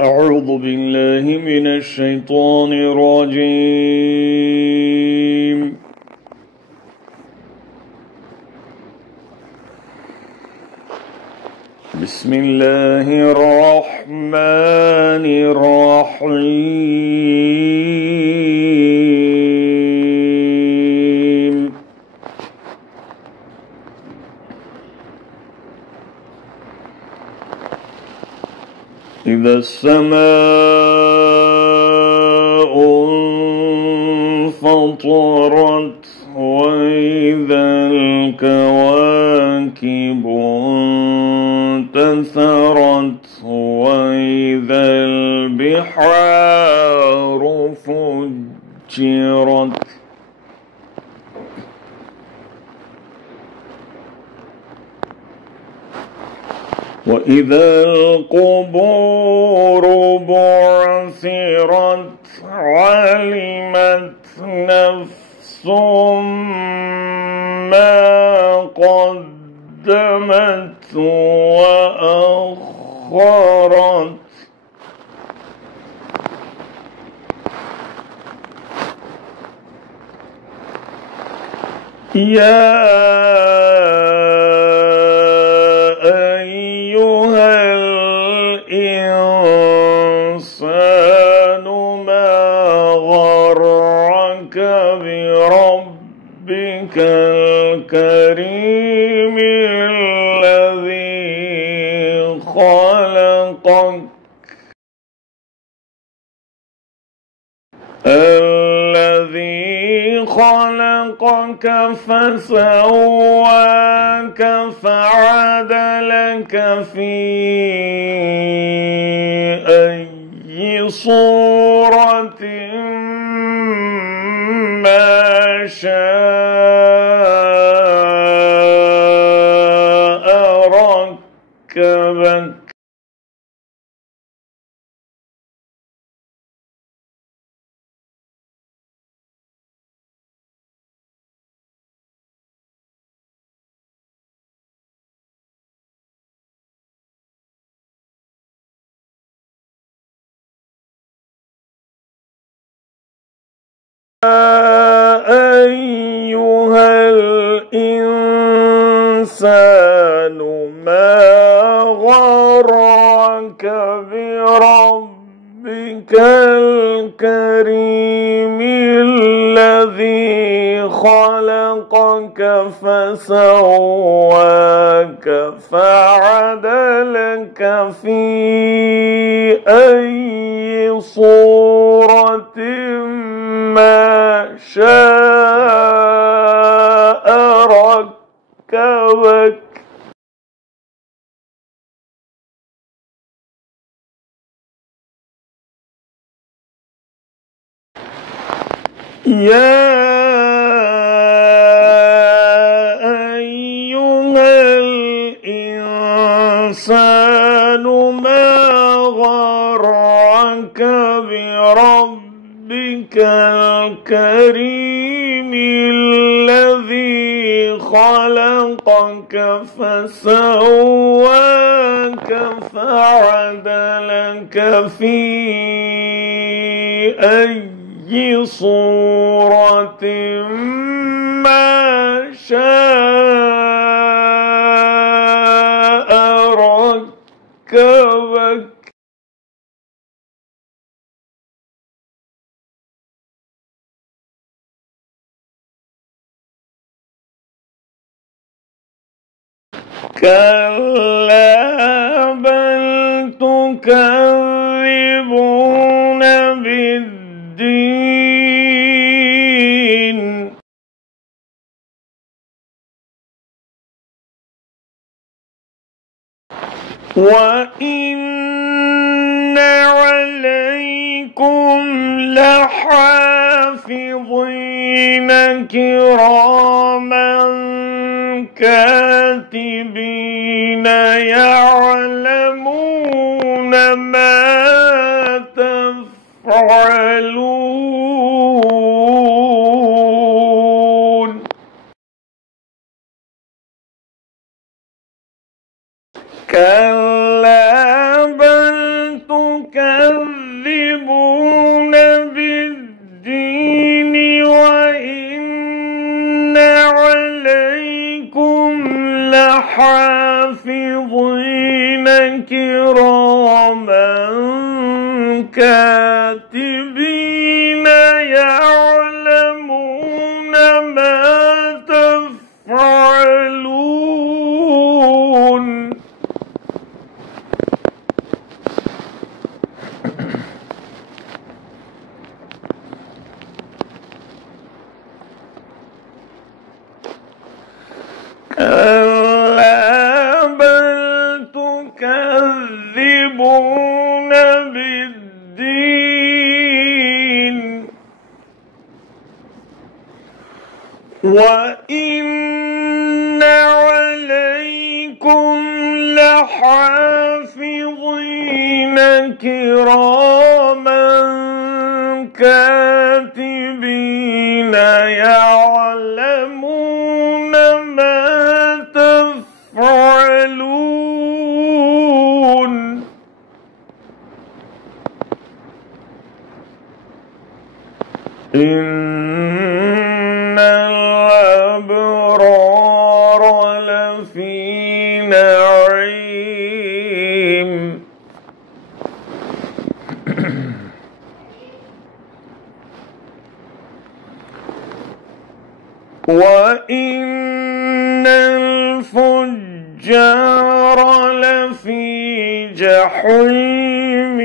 أعوذ بالله من الشيطان الرجيم. بسم الله الرحمن الرحيم. إذا السماء انفطرت وإذا الكواكب انتثرت وإذا البحار فجرت وإذا القبور بعثرت علمت نفس ما قدمت وأخرت يا أيها الإنسان ما غرك بربك الكريم الذي خلقك فسواك فعدلك في أي صورة ما شاء ركبك أيها الإنسان ما غرك بربك الكريم الذي خلقك فسواك فعدلك في أي صورة ما شاء ركبك يا أيها الإنسان ما غرك بربك الكريم الذي خلقك فسواك فعدلك في أي صورة ما شاء ركبك كلا بل تكذبون بالدين وإن عليكم لحافظين كراما كاتبين يعلمون ما تفعلون كلا بل تكذبون كاتبين يعلمون ما تفعلون كلا بل تكذبون بالدين وإن عليكم لحافظين كراما كاتبين يعلمون ما تفعلون إن الأبرار لفي نعيم وإن الفجار لفي جحيم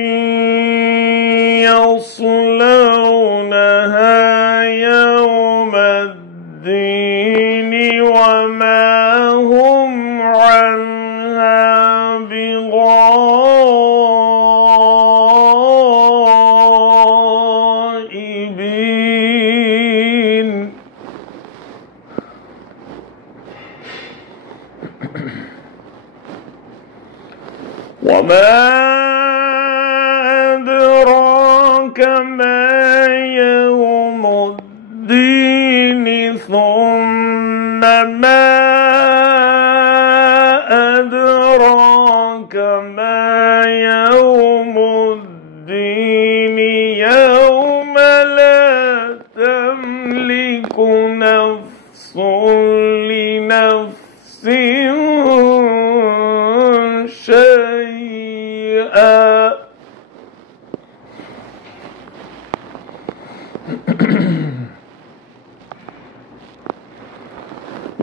يصلونها يوم الدين وما هم عنها بغائبين وما أدراك ما يوم الدين ثم ما أدراك ما يوم الدين يوم لا تملك نفس لنفس شيئا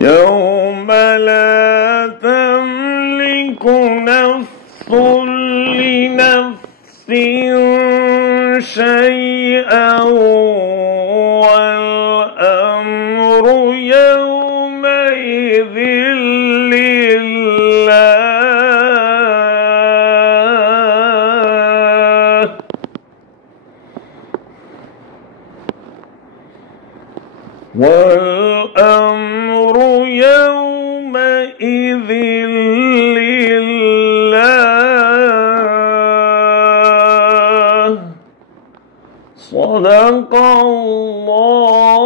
يوم لا تملك نفس لنفس شيئا والأمر يومئذ لله والأمر يومئذ لله صدق الله